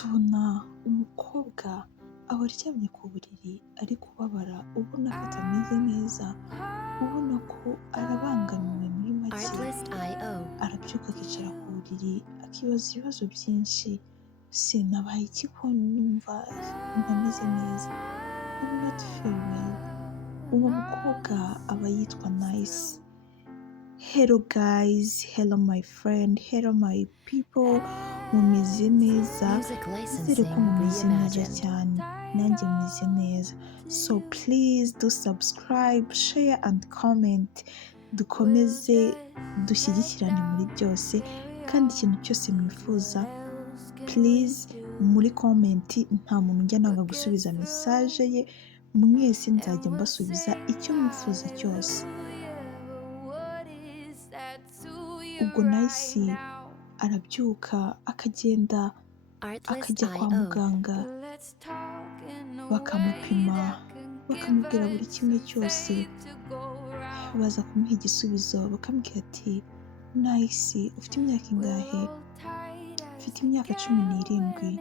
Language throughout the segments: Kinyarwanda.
tubona umukobwa aba aryamye ku buriri ari kubabara ubona ko atameze neza, ubona ko arabangamiwe muri make, arabyuka akicara ku buriri akibaza ibibazo byinshi, se nabaye iki ko numva ntameze neza, I'm not feel well. Uwo mukobwa aba yitwa Nice. Hello guys, hello my friend, hello my people, mumeze neza, nizere ko mumeze neza cyane, nanjye meze neza. So please do subscribe, share and comment, dukomeze dushyigikirane muri byose, kandi ikintu cyose mwifuza please muri comment, nta muntu njya nanga gusubiza message ye, mwese nzajya mbasubiza icyo mwifuza cyose. Ubwo Nice arabyuka akagenda akajya kwa muganga bakamupima bakamubwira buri kimwe cyose, baza kumuha igisubizo bakamubwira ati Nice ufite imyaka ingahe? Mfite imyaka 17.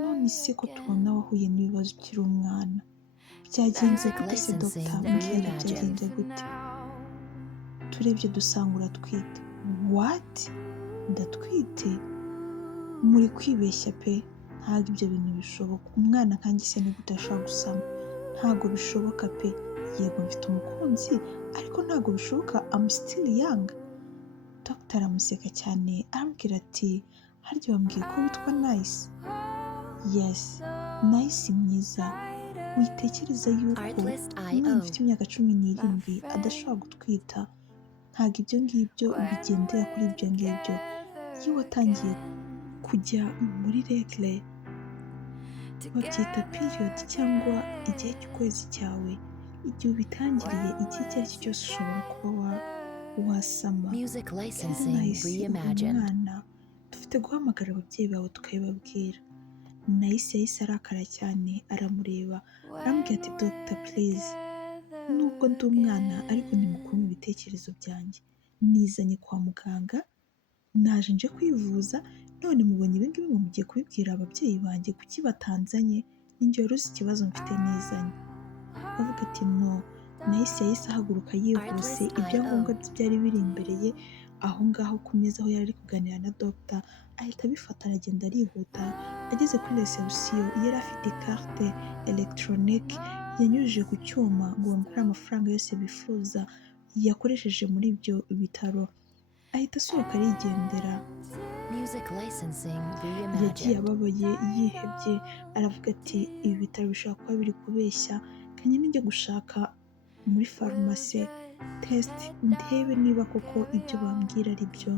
None se ko tubona wahuye n'ibibazo ukiri umwana, byagenze gute se dogita? Mbwira byagenze gute? Turebye dusanga uratwite. What? Ndatwite? Muri kwibeshya pe, ntabwo ibyo bintu bishoboka, umwana nkanjye se ni gute ashobora gusama? Ntabwo bishoboka pe. Yego mfite umukunzi ariko ntabwo bishoboka, I'm still young. Dogita aramuseka cyane arambwira ati harya wambwiye ko witwa Nice? Yes, Nice mwiza. Witekereza yuko umwana ufite imyaka 17 adashobora gutwita? Ntabwo ibyo ngibyo bigendera kuri ibyo ngibyo. Iyo watangiye kujya muri regle, babyita period cyangwa igihe cy'ukwezi cyawe, igihe ubitangiriye igihe icyo ari cyo cyose ushobora kuba wasama. Nice umwana, dufite guhamagara ababyeyi bawe tukabibabwira. Nice yahise arakara cyane aramureba arambwira ati Dr please, nubwo ndi umwana ariko ni mukuru mu bitekerezo byanjye, nizanye kwa muganga, naje nje kwivuza, none mubonye ibi ngibi mugiye kubibwira ababyeyi banjye, kuki batanzanye? Ninjye wari uzi ikibazo mfite nizanye. Avuga ati no. Nice yahise ahaguruka yihuse, ibyangombwa bye byari biri imbere ye aho ngaho ku meza aho yari ari kuganira na dogita, ahita abifata aragenda arihuta. Ageze kuri reception yari afite carte electronique yanyujije ku cyuma ngo bamukore amafaranga yose bifuza yakoresheje muri ibyo bitaro, ahita asohoka arigendera. Yagiye ababaye yihebye, aravuga ati ibi bitaro bishobora kuba biri kubeshya, kanye nijya gushaka muri farumasi test ndebe niba koko ibyo bambwira ari byo.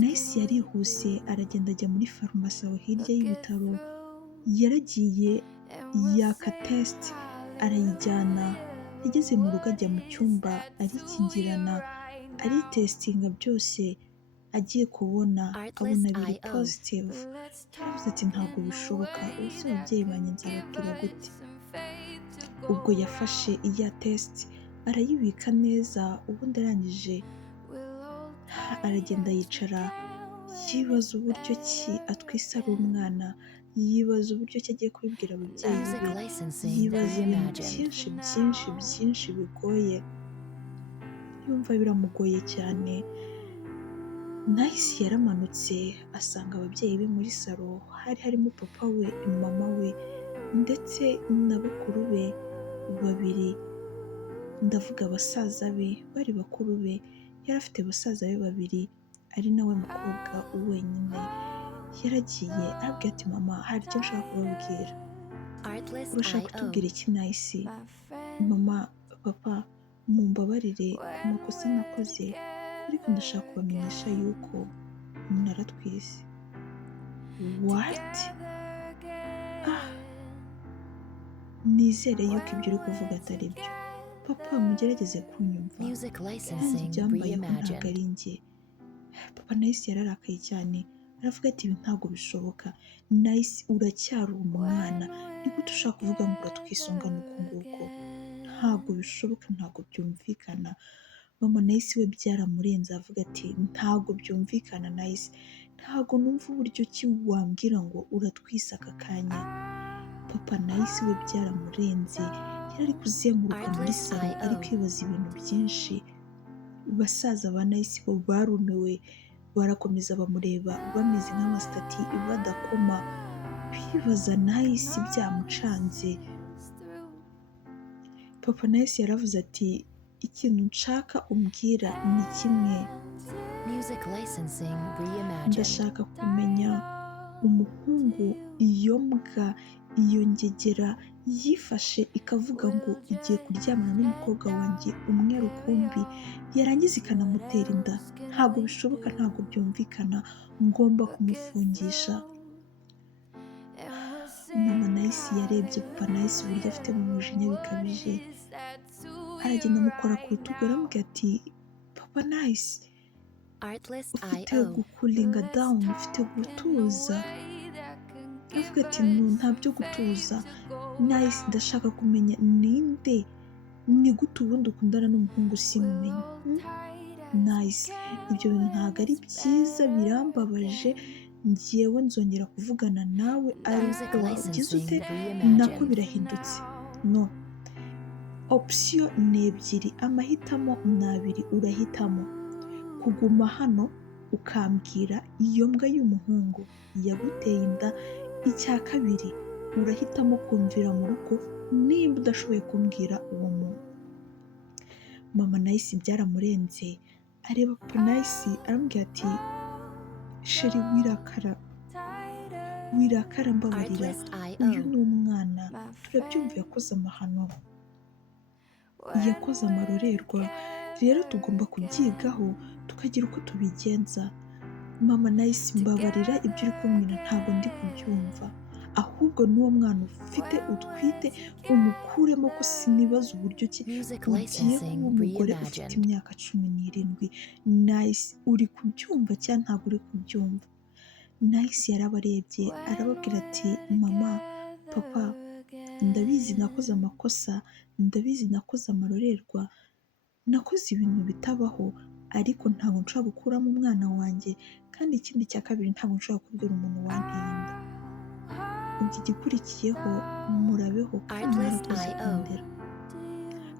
Nice yarihuse aragenda ajya muri farumasi aho hirya y'ibitaro, yaragiye yaka test arayijyana. Yageze mu rugo ajya mu cyumba arikingirana aritestinga byose, agiye kubona abona biri positive. Yaravuze ati ntabwo bishoboka, ubuse ababyeyi banjye nzababwira gute? Ubwo yafashe iya test arayibika neza, ubundi arangije aragenda yicara yibaza uburyo ki atwise ari umwana, yibaza uburyo ki agiye kubibwira ababyeyi be, yibaza ibintu byinshi byinshi byinshi bigoye, yumva biramugoye cyane. Nice yaramanutse asanga ababyeyi be muri salo, hari harimo papa we, mama we ndetse na bakuru be babiri, ndavuga basaza be bari bakuru be. Yari afite basaza be babiri ari nawe mukobwa wenyine. Yaragiye arabwira ati mama hari icyo nshaka kubabwira. Urashaka kutubwira iki Nice? Mama, papa, mumbabarire ku makosa nakoze, ariko ndashaka kubamenyesha yuko naratwise. What? Nizere yuko ibyo uri kuvuga atari byo. Papa mugerageze kunyumva, kandi ibyambayeho ntabwo ari njye. Papa Nice yararakaye cyane aravuga ati ibi ntabwo bishoboka. Nice uracyari umwana, ni gute ushaka kuvuga ngo uratwisungana uku nguko? Ntabwo bishoboka, ntabwo byumvikana. Mama Nice we byaramurenze avuga ati ntabwo byumvikana Nice, ntago numva uburyo ki wambwira ngo uratwise aka kanya. Papa Nice we byaramurenze, yari ari kuzenguruka muri salo ari kwibaza ibintu byinshi. Basaza ba Nice bo barumiwe, barakomeza bamureba bameze nk'amasitati badakoma, bibaza Nice byamucanze. Papa Nice yaravuze ati ikintu nshaka umbwira ni kimwe, ndashaka kumenya umuhungu iyo mbwa iyo ngegera yifashe ikavuga ngo igiye kuryamana n'umukobwa wanjye umwe rukumbi, yarangiza ikanamutera inda. Ntabwo bishoboka, ntabwo byumvikana, ngomba kumufungisha. Mama Nice yarebye Papa Nice uburyo afite mu mujinya bikabije, aragenda amukora ku rutugu aramubwira ati Papa Nice, ufite gukulinga down, ufite gutuza. Avuga ati nta byo gutuza Nice, ndashaka kumenya ninde, ni gute ubundi ukundana n'umuhungu simumenye. Nice, ibyo bintu ntabwo ari byiza, birambabaje, njyewe nzongera kuvugana nawe ariko wagize ute nako birahindutse. No, option ni ebyiri, amahitamo ni abiri, urahitamo kuguma hano ukambwira iyo mbwa y'umuhungu yaguteye inda, icya kabiri urahitamo kumvira mu rugo nimba udashoboye kumbwira uwo muntu. Mama Nice byaramurenze, areba Papa Nice aramubwira ati sheri wirakara mbabarira, uyu ni umwana, turabyumva yakoze amahano, yakoze amarorerwa, rero tugomba kubyigaho tukagira uko tubigenza. Mama Nice mbabarira, ibyo uri kumbwira ntabwo ndi kubyumva, ahubwo n'uwo mwana ufite utwite umukuremo, ko sinibaza uburyo ki ugiye kuba umugore ufite imyaka 17. Nice, uri kubyumva cyangwa ntabwo uri kubyumva? Nice yarabarebye arababwira ati mama, papa, ndabizi nakoze amakosa, ndabizi nakoze amarorerwa, nakoze ibintu bitabaho, ariko ntabwo nshobora gukuramo umwana wanjye, kandi ikindi cya kabiri ntabwo nshobora kubwira umuntu wanteye inda. Ubwo igikurikiyeho murabeho kandi mwarakoze kundera.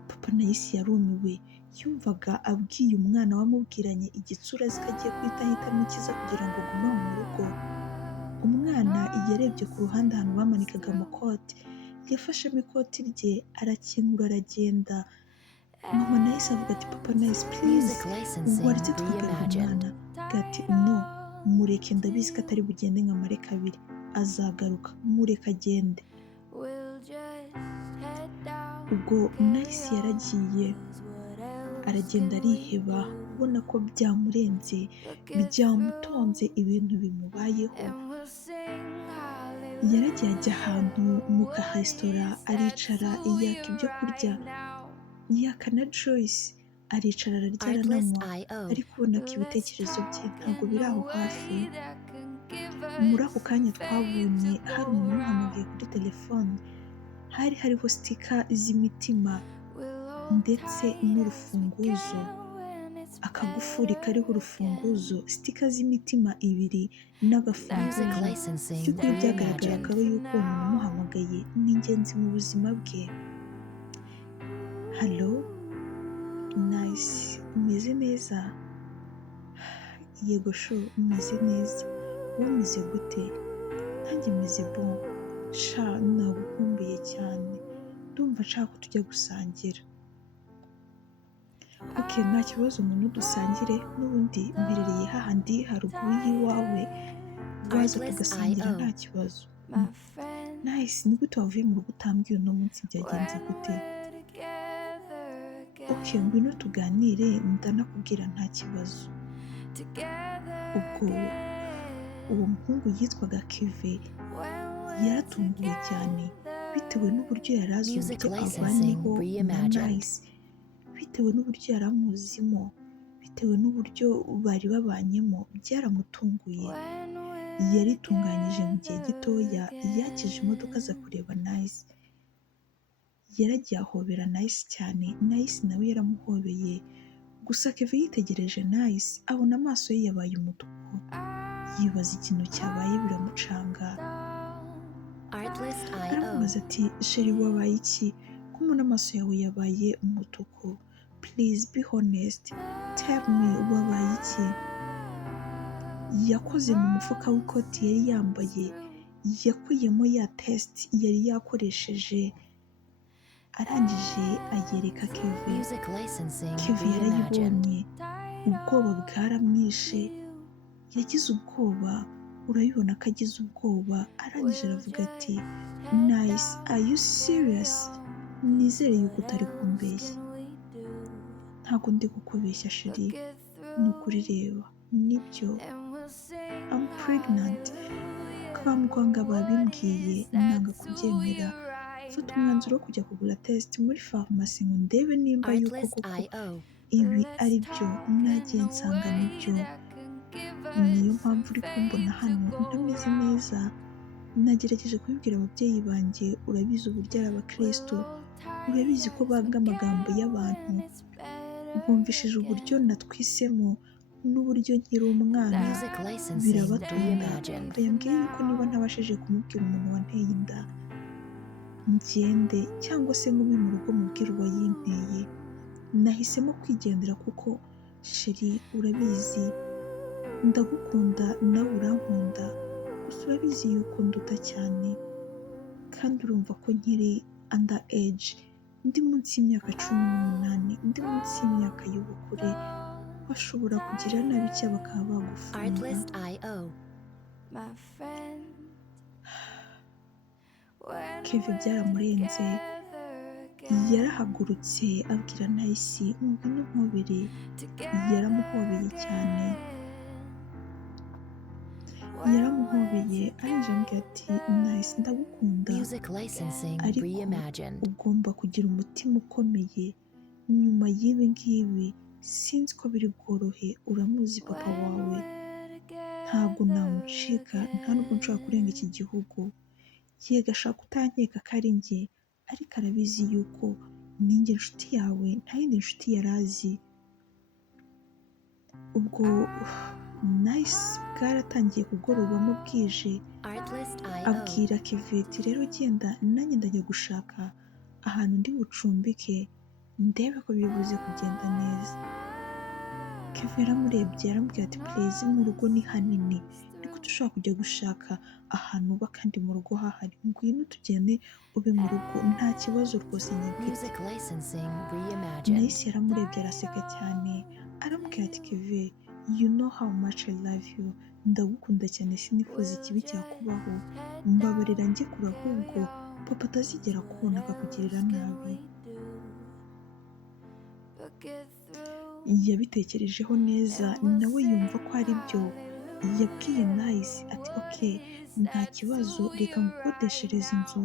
Papa Nice yarumiwe, yumvaga abwiye umwana wamubwiranye igitsura azi ko agiye guhita ahitamo icyiza kugira ngo agume mu rugo. Umwana yarebye ku ruhande ahantu bamanikaga amakoti, yafashemo ikoti rye arakingura aragenda. Mama Nice avuga ati Papa Nice please, waretse tukagarura umwana. Gati no, mureke, ndabizi ko atari bugende nka mare kabiri, azagaruka, mureke agende. Ubwo Nice yaragiye, aragenda ariheba, ubona ko byamurenze, byamutonze ibintu bimubayeho. Yaragiye ajya ahantu mu karesitora aricara yaka ibyo kurya, yaka na Joyce, aricara ararya arananywa, ariko ubona ko ibitekerezo bye ntabwo biri aho hafi. Muri ako kanya twabonye hari umuntu umuhamagaye kuri telefone, hari hariho sitika z'imitima ndetse n'urufunguzo, akagufuri kariho urufunguzo, sitika z'imitima 2 n'agafunguzo. By'ukuri byagaragaraga yuko uwo muntu umuhamagaye ni ingenzi mu buzima bwe. Hello Nice, umeze neza? Yego sho, umeze neza. Wowe umeze gute? Nanjye meze bon. Sha, nagukumbuye cyane, ndumva nshaka ko tujya gusangira. Ok, nta kibazo umuntu dusangire, n'ubundi mperereye hahandi haruguru y'iwawe, waza tugasangira nta kibazo. Nice, ni gute wavuye mu rugo utambwiye uno munsi, byagenze gute? Ok, ngwino tuganire, ndanakubwira nta kibazo. Ubwo uwo muhungu yitwaga Keve yaratunguwe cyane, bitewe n'uburyo yari azi uburyo avanyeho na Nice, bitewe n'uburyo yari amuzimo, bitewe n'uburyo bari babanyemo, byaramutunguye. Yaritunganyije mu gihe gitoya, yakije imodoka aza kureba Nice, yaragiye ahobera Nice cyane, Nice nawe yaramuhobeye. Gusa Keve yitegereje Nice, abona amaso ye yabaye umutuku, yibaza ikintu cyabaye biramucanga. Aramubaza ati sheri wabaye iki? Ko mbona amaso yawe yabaye umutuku. Please be honest. Tell me wabaye iki? Yakoze mu mufuka w'ikoti yari yambaye, yakuyemo ya test yari yakoresheje, arangije ayereka Kevin. Kevin yarayibonye, ubwoba bwaramwishe, yagize ubwoba, urabibona ko agize ubwoba, arangije aravuga ati nice, are you serious? Nizere yuko utari kumbeshya. Ntabwo ndi kukubeshya sheri, ni ukuri reba, nibyo I'm pregnant. Kwa muganga babimbwiye nanga kubyemera, mfata umwanzuro wo kujya kugura test muri farumasi ngo ndebe nimba yuko koko ibi ari byo. Nagiye nsanga nibyo, niyo mpamvu uri kumbona hano ntameze neza. Nagerageje kubibwira ababyeyi banjye, urabizi uburyo ari abakristo, urabizi ko banga amagambo y'abantu, bumvishije uburyo natwisemo n'uburyo nkiri umwana birabatunga. Bambwiye yuko niba ntabashije kumubwira umuntu wanteye inda ngende, cyangwa se ngume mu rugo mubwire uwayinteye. Nahisemo kwigendera kuko sheri urabizi ndagukunda nawe urankunda, gusa urabizi yuko nduta cyane kandi urumva ko nkiri under age, ndi munsi y'imyaka 18, ndi munsi y'imyaka y'ubukure, bashobora kugira nabi cyangwa bakaba bagufunga. Kevin byaramurenze, yarahagurutse abwira Nice ngwino nkubere. Yaramuhobeye cyane, yaramuhobeye arangije amubwira ati Nice ndagukunda, ariko ugomba kugira umutima ukomeye. Nyuma y'ibi ngibi sinzi ko biri bworohe, uramuzi papa wawe, ntabwo namucika, nta nubwo nshobora kurenga iki gihugu. Yego ashaka utankeka ko ari njye, ariko arabizi yuko ninjye nshuti yawe, nta yindi nshuti yari azi. Ubwo Nice bwaratangiye kugorobamo bwije, abwira Kevin rero genda nanjye ndajya gushaka ahantu ndi bucumbike ndebe ko bibuze kugenda neza. Kevin yaramurebye aramubwira ati please mu rugo ni hanini, niko dushobora kujya gushaka ahantu uba kandi mu rugo hahari, ngwino tugende ube mu rugo nta kibazo rwose nyibwite. Nice yaramurebye araseka cyane, aramubwira ati Kevin you know how much I love you, ndagukunda cyane sinifuza ikibi cyakubaho, mbabarira njye kure ahubwo papa atazigera kubona akakugirira nabi. Yabitekerejeho neza nawe yumva ko ari byo, yabwiye Nice ati ok nta kibazo, reka ngukodeshereze inzu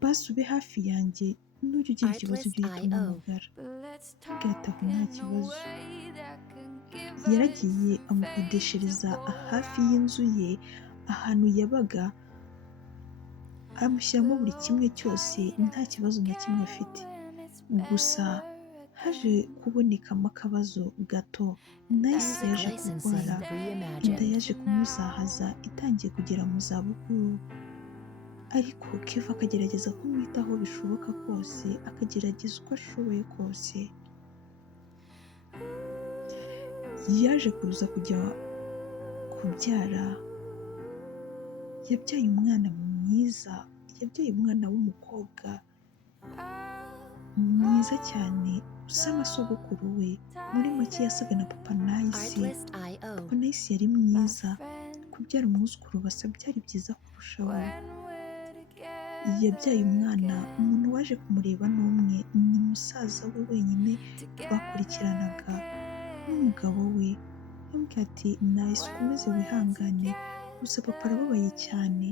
basi ube hafi yanjye, nujya ugira ikibazo ujye uhita umpamagara. Gataho nta kibazo. Yaragiye amukodeshereza hafi y'inzu ye ahantu yabaga, amushyiramo buri kimwe cyose, nta kibazo na kimwe afite. Gusa haje kubonekamo akabazo gato. Nice yaje kurwara, inda yaje kumuzahaza, itangiye kugera mu zabukuru, ariko Kevin akagerageza kumwitaho bishoboka kose, akagerageza uko ashoboye kose. Yaje kuza kujya kubyara, yabyaye umwana mwiza, yabyaye umwana w'umukobwa mwiza cyane usa nka sogokuru we, muri make yasaga na papa Nice. Papa Nice yari mwiza, kubyara umwuzukuru basa byari byiza kurushaho. Yabyaye umwana, umuntu waje kumureba n'umwe ni musaza we wenyine bakurikiranaga n'umugabo we. Yambwiye ati Nice ukomeze wihangane, gusa papa arababaye cyane,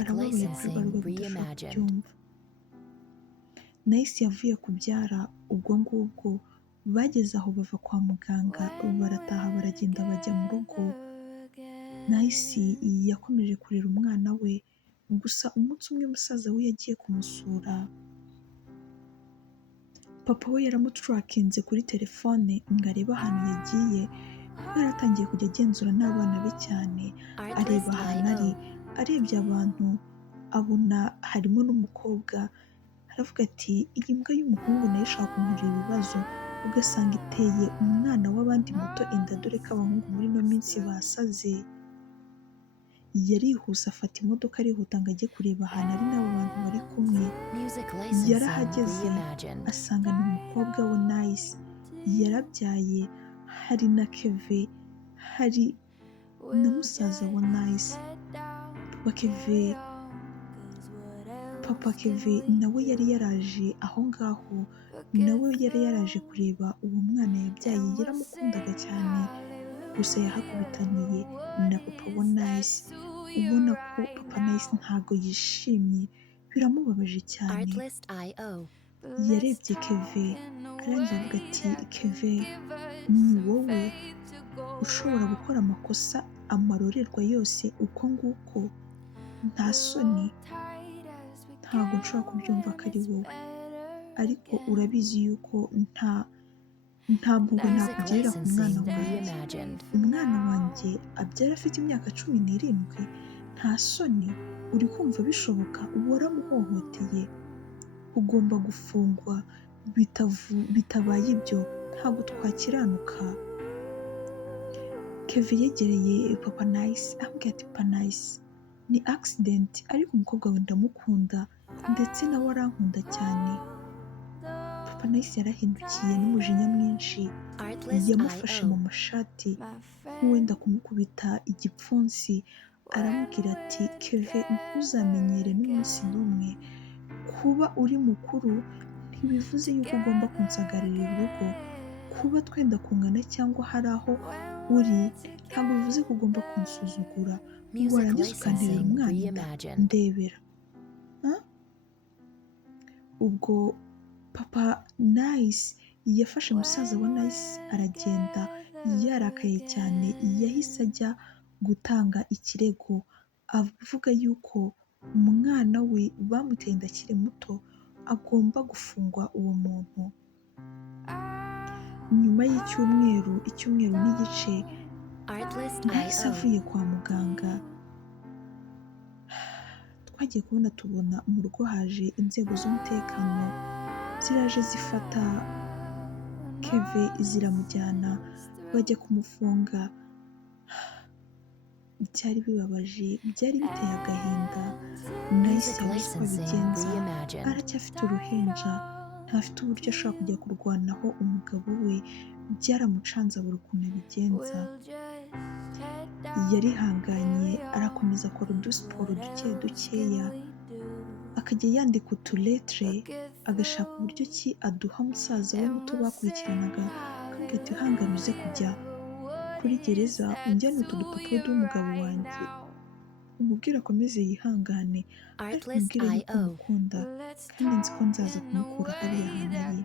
arababaye kurubaruba bidashobora kubyumva. Nice yavuye kubyara, ubwo ngubwo bageze aho bava kwa muganga, barataha baragenda bajya mu rugo. Nice yakomeje kurera umwana we, gusa umunsi umwe musaza we yagiye kumusura, papa we yaramuturakinze kuri telefone ngo arebe ahantu yagiye, nibwo yaratangiye kujya agenzura n'abana be cyane, areba ahantu ari, arebye abantu abona harimo n'umukobwa, aravuga ati iyi mbwa y'umuhungu nayo ishaka kunkurira ibibazo, ugasanga iteye umwana w'abandi muto inda, dore ko abahungu muri ino minsi basaze. Yarihuse afata imodoka arihuta ngo ajye kureba ahantu ari n'abo bantu bari kumwe. Yarahageze asanga ni umukobwa we Nice, yarabyaye, hari na Keve, hari na musaza wa Nice. Papa Keve nawe yari yaraje aho ngaho, nawe yari yaraje kureba uwo mwana yabyaye, yaramukundaga cyane, gusa yahakubitaniye na papa wa Nice, ubona ko papa Nice ntago yishimye, biramubabaje cyane. Yarebye Keve arangiza avuga ati Keve, ni wowe ushobora gukora amakosa amarorerwa yose uko nguko? Nta soni? Ntabwo nshobora kubyumva ko ari wowe, ariko urabizi yuko nta mpuhwe nakugirira ku mwana wanjye. Umwana wanjye abyara afite imyaka 17, nta soni? Uri kumva bishoboka? Waramuhohoteye, ugomba gufungwa, bitabaye ibyo ntabwo twakiranuka. Kevin yegereye papa Nice ambwira ati papa Nice, ni accident, ariko umukobwa we ndamukunda ndetse nawe arankunda cyane. Papa Nice yarahindukiye n'umujinya mwinshi, yamufashe mu mashati nk'uwenda kumukubita igipfunsi, aramubwira ati Kevin, ntuzamenyere n'umunsi n'umwe, kuba uri mukuru ntibivuze yuko ugomba kunsagarira urugo, kuba twenda kungana cyangwa hari aho uri ntabwo bivuze ko ugomba kunsuzugura, warangiza ukanterera umwana inda, ndebera. Ubwo papa Nice yafashe musaza wa Nice aragenda, yarakaye cyane, yahise ajya gutanga ikirego, avuga yuko umwana we bamuteye inda akiri muto, agomba gufungwa uwo muntu. Nyuma y'icyumweru n'igice, Nice avuye kwa muganga, twagiye tubona mu rugo haje inzego z'umutekano, ziraje zifata Keve ziramujyana, bajya kumufunga. Byari bibabaje, byari biteye agahinda. Nice yabuze uko abigenza, aracyafite uruhinja, ntafite uburyo ashobora kujya kurwanaho umugabo we, byaramucanze abura ukuntu abigenza. Yarihanganye arakomeza akora udusiporo dukeya, akajya yandika utuletre, agashaka uburyo ki aduha musaza we muto bakurikiranaga, akambwira ati ihangane uze kujya kuri gereza unjyane utu dupapuro tw'umugabo wanjye, umubwire akomeze yihangane, ariko umubwire yuko mukunda kandi nzi ko nzaza kumukura hariya hantu ari.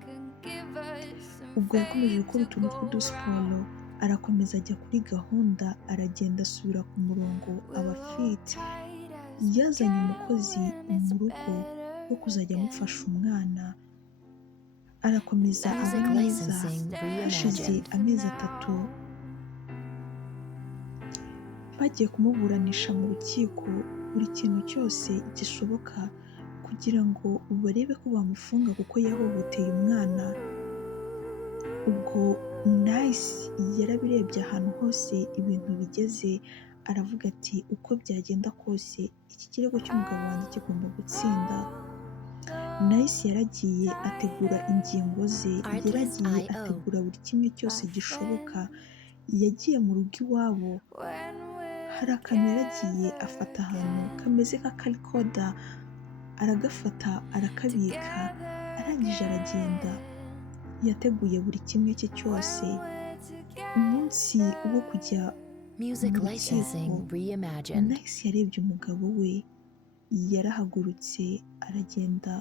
Ubwo yakomeje gukora utuntu tw'udusiporo, arakomeza ajya kuri gahunda, aragenda asubira ku murongo, aba fit. Yazanye umukozi mu rugo wo kuzajya amufasha umwana, arakomeza aba mwiza. Hashize amezi 3 bagiye kumuburanisha mu rukiko, buri kintu cyose gishoboka kugira ngo barebe ko bamufunga kuko yahohoteye umwana. Ubwo Nice yarabirebye ahantu hose ibintu bigeze, aravuga ati uko byagenda kose iki kirego cy'umugabo wanjye kigomba gutsinda. Nice yaragiye ategura ingingo ze, yaragiye ategura buri kimwe cyose gishoboka. Yagiye mu rugo iwabo, hari akantu yaragiye afata ahantu kameze nka karikoda, aragafata arakabika, arangije aragenda. Yateguye buri kimwe cye cyose. Umunsi wo kujya mu rukiko, Nice yarebye umugabo we, yarahagurutse aragenda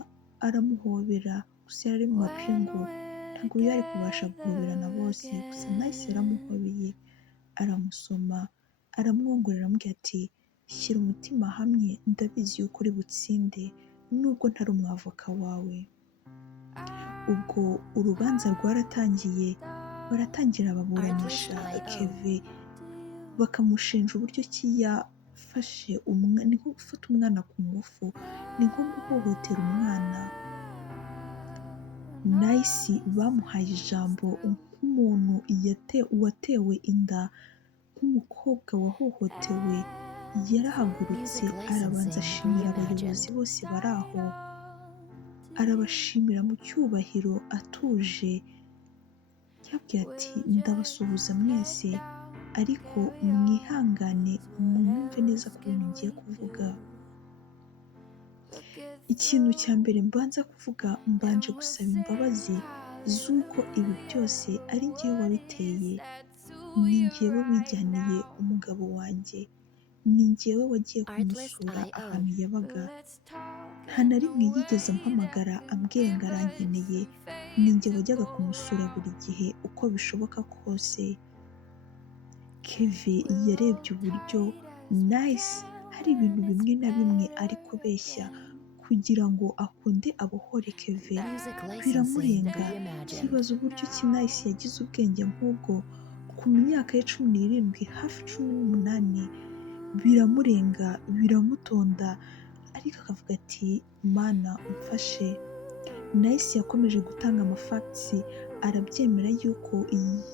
aramuhobera, gusa yari mu mapingu ntabwo yari kubasha guhoberana bose, gusa Nice yaramuhobeye, aramusoma, aramwongorera, aramubwira ati shyira umutima hamwe, ndabizi yuko uri butsinde nubwo ntari umwavoka wawe. Ubwo urubanza rwaratangiye, baratangira baburanisha Kevin, bakamushinja uburyo ki yafashe ni nko gufata umwana ku ngufu, ni nko guhohotera umwana. Nice bamuhaye ijambo nk'umuntu watewe inda, nk'umukobwa wahohotewe, yarahagurutse arabanza ashimira abayobozi bose bari aho, arabashimira mu cyubahiro atuje, yababwiye ati ndabasuhuza mwese ariko mwihangane munyumve neza ku bintu ngiye kuvuga. Ikintu cya mbere mbanza kuvuga, mbanje gusaba imbabazi z'uko ibi byose ari njyewe wabiteye, ni njyewe wijyaniye umugabo wanjye, ni njyewe wagiye kumusura ahantu yabaga, nta na rimwe yigeze ampamagara ambwira ngo arankeneye, ni njye wajyaga kumusura buri gihe uko bishoboka kose. Kevin yarebye uburyo Nice hari ibintu bimwe na bimwe ari kubeshya kugira ngo akunde abohore Kevin, biramurenga. Yibaza uburyo ki Nice yagize ubwenge nk'ubwo ku myaka ye 17 hafi 18, biramurenga biramutonda, ariko akavuga ati mana umfashe. Nice yakomeje gutanga amafagisi, arabyemera yuko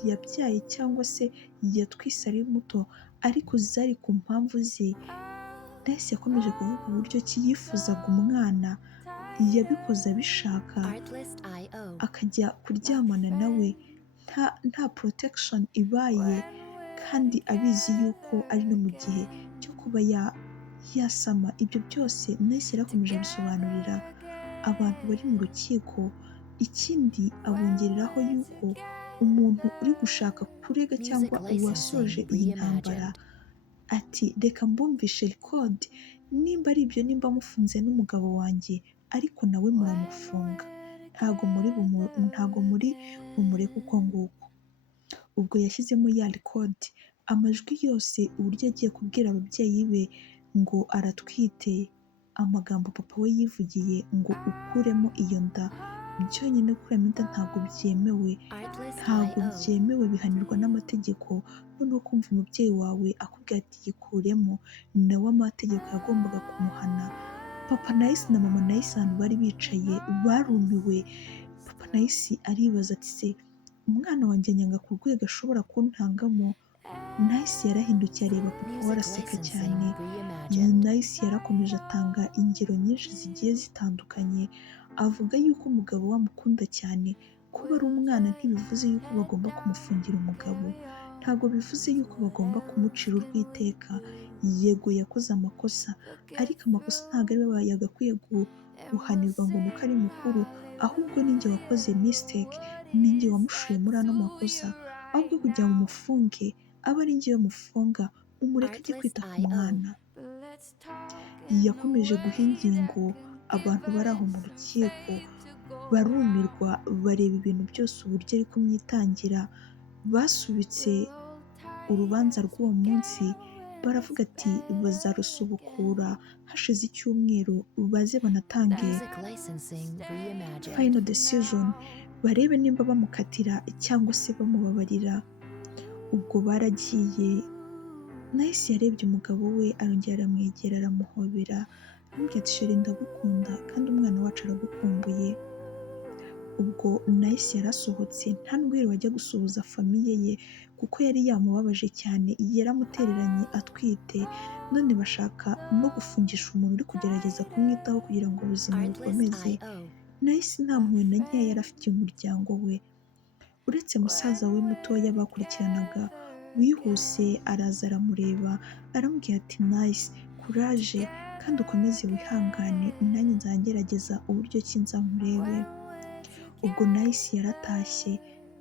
yabyaye cyangwa se yatwise ari muto, ariko zari ku mpamvu ze. Nice yakomeje kuvuga uburyo ki yifuzaga umwana, yabikoze abishaka, akajya kuryamana nawe nta protection ibaye, kandi abizi yuko ari no mu gihe cyo kuba yasama. Ibyo byose Nice yarakomeje abisobanurira abantu bari mu rukiko. Ikindi abongereraho yuko umuntu uri gushaka kurega cyangwa uwasoje iyi ntambara, ati reka mbumvishe record, nimba ari ibyo, nimba mufunze n'umugabo wanjye ariko nawe muramufunga, ntago muri bumureke uko nguko. Ubwo yashyizemo ya record, amajwi yose, uburyo agiye kubwira ababyeyi be ngo aratwite, amagambo papa we yivugiye ngo ukuremo iyo nda, byonyine gukuramo inda ntabwo byemewe, ntabwo byemewe, bihanirwa n'amategeko. Noneho kumva umubyeyi wawe akubwira ati yikuremo, nawe amategeko yagombaga kumuhana. Papa Nice na mama Nice ahantu bari bicaye barumiwe. Papa Nice aribaza ati se umwana wanjye anyanga ku rwego ashobora kuntangamo? Nice yarahindukiye areba papa we araseka cyane. Nice yarakomeje atanga ingero nyinshi zigiye zitandukanye, avuga yuko umugabo we amukunda cyane. Kuba ari umwana ntibivuze yuko bagomba kumufungira umugabo, ntabwo bivuze yuko bagomba kumucira urw'iteka. Yego yakoze amakosa, ariko amakosa ntabwo ari we yagakwiye guhanirwa ngo nuko ari mukuru, ahubwo ninjye wakoze mistake, ninjye wamushuye muri ano makosa. Ahubwo kugira ngo umufunge abe ari njye mufunga, umureke ajye kwita ku mwana. Yakomeje guha ingingo abantu bari aho mu rukiko, barumirwa, bareba ibintu byose uburyo ari kumwitangira. Basubitse urubanza rw'uwo munsi, baravuga ati bazarusubukura hashize icyumweru, baze banatange final decision, barebe nimba bamukatira cyangwa se bamubabarira. Ubwo baragiye. Nice yarebye umugabo we, arongera aramwegera aramuhobera, aramubwira ati sheri ndagukunda kandi umwana wacu aragukumbuye. Ubwo Nice yarasohotse, nta n'ubwo wajya gusuhuza famiye ye kuko yari yamubabaje cyane, yaramutereranye atwite, none bashaka no gufungisha umuntu uri kugerageza kumwitaho kugira ngo ubuzima bukomeze. Nice nta mpuhwe na nkeya yari afitiye umuryango we, uretse musaza we mutoya bakurikiranaga wihuse, araza aramureba, aramubwira ati Nice courage kandi ukomeze wihangane, nanjye nzagerageza uburyo ki nzamurebe. Ubwo Nice yaratashye.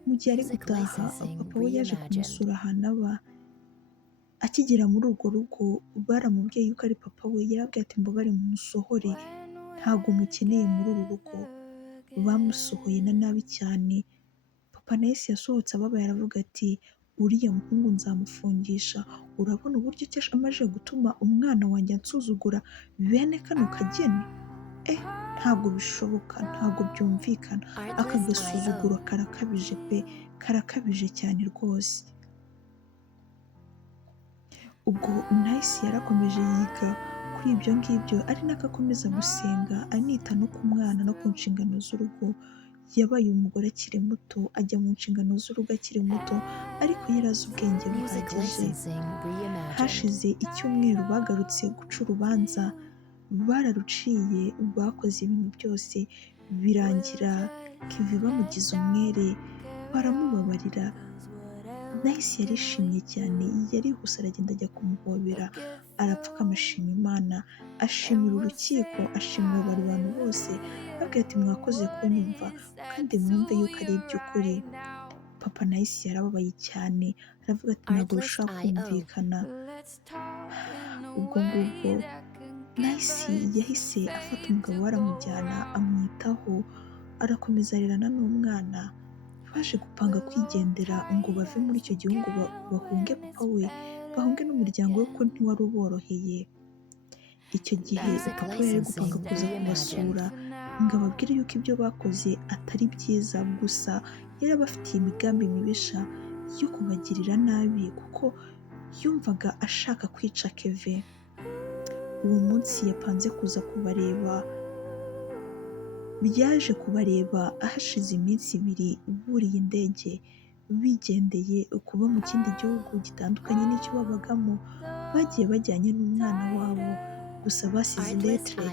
Mu gihe ari gutaha, papa we yaje kumusura ahantu aba. Akigera muri urwo rugo, baramubwiye yuko ari papa we, yarabwiye ati mbabare mumusohore, ntabwo mukeneye muri uru rugo. Bamusohoye na nabi cyane. Papa Nice yasohotse ababaye, aravuga ati uriya muhungu nzamufungisha, urabona uburyo ki amaze gutuma umwana wanjye ansuzugura bene kano kageni. Ntabwo bishoboka, ntabwo byumvikana, aka gasuzuguro karakabije pe, karakabije cyane rwose. Ubwo Nice yarakomeje yiga kuri ibyo ngibyo ari nako akomeza gusenga anita no ku mwana no ku nshingano z'urugo. Yabaye umugore akiri muto, ajya mu nshingano z'urugo akiri muto, ariko yari azi ubwenge Music buhagije. licensing reimagined. Hashize icyumweru bagarutse guca urubanza, bararuciye, bakoze ibintu byose birangira Kevin bamugize umwere, baramubabarira. Nice yarishimye cyane, yarihuse aragenda ajya kumuhobera, arapfukama ashima Imana, ashimira urukiko, ashimira bari bantu bose, ababwira ati mwakoze kunyumva kandi mwumve yuko ari iby'ukuri. Papa Nice yarababaye cyane, aravuga ati ntabwo bishobora kumvikana. Ubwo ngubwo Nice yahise afata umugabo we aramujyana amwitaho, arakomeza arerana n'umwana. Baje gupanga kwigendera ngo bave muri icyo gihugu bahunge papa we, bahunge n'umuryango we ko ntiwari uboroheye. Icyo gihe papa we yari gupanga kuza kubasura ngo ababwire yuko ibyo bakoze atari byiza, gusa yari abafitiye imigambi mibisha yo kubagirira nabi kuko yumvaga ashaka kwica Kevin. Uwo munsi yapanze kuza kubareba, byaje kubareba ahashize iminsi ibiri buriye indege bigendeye kuba mu kindi gihugu gitandukanye n'icyo babagamo. Bagiye bajyanye n'umwana wabo, gusa basize lettre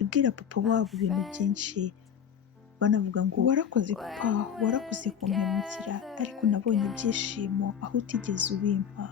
ibwira papa wabo ibintu byinshi, banavuga ngo warakoze papa, warakoze kumpemukira, ariko nabonye ibyishimo aho utigeze ubimpa.